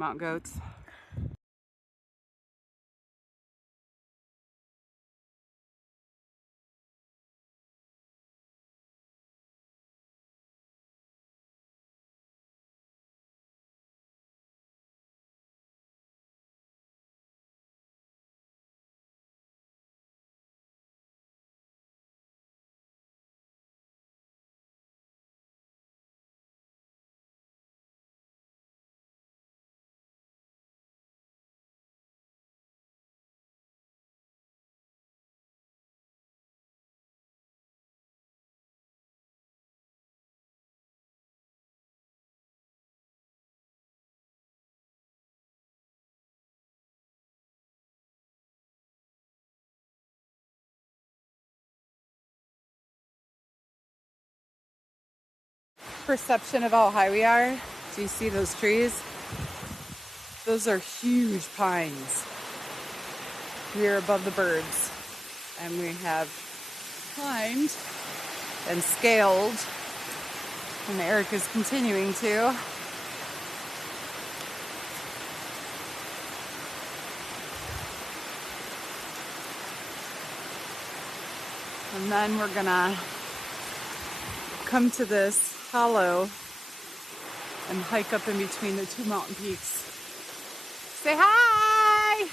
mountain goats. Perception of how high we are. Do you see those trees? Those are huge pines. We are above the birds, and we have climbed and scaled, and Eric is continuing to. And then we're gonna come to this hollow and hike up in between the two mountain peaks. Say hi!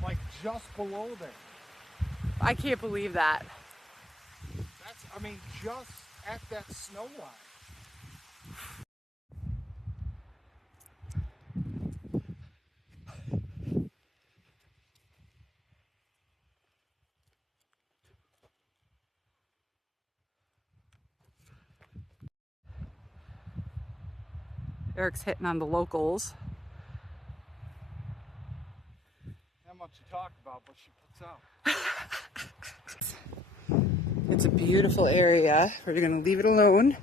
Like just below there. I can't believe that. That's, I mean, just at that snow line. Eric's hitting on the locals. Not much to talk about, but she puts out. It's a beautiful area. We're gonna leave it alone.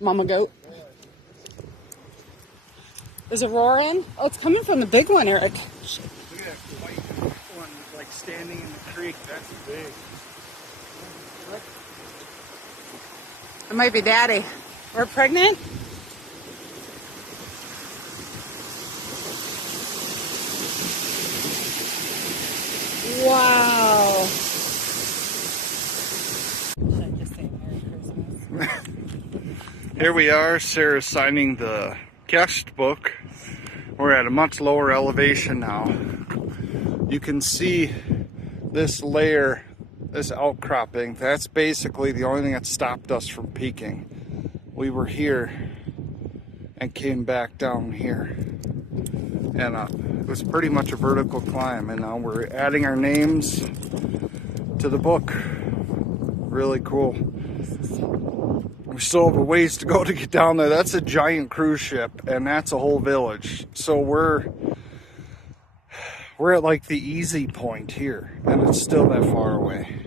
Mama goat. There's a roar in? Oh, it's coming from the big one, Eric. Look at that white one, like standing in the creek. That's big. It might be Daddy. We're pregnant? Wow. Should I just say Merry Christmas? Here we are, Sarah's signing the guest book. We're at a much lower elevation now. You can see this layer, this outcropping. That's basically the only thing that stopped us from peaking. We were here and came back down here. And it was pretty much a vertical climb, and now we're adding our names to the book. Really cool. We still have a ways to go to get down there. That's a giant cruise ship, and that's a whole village. So we're at like the easy point here, and it's still that far away.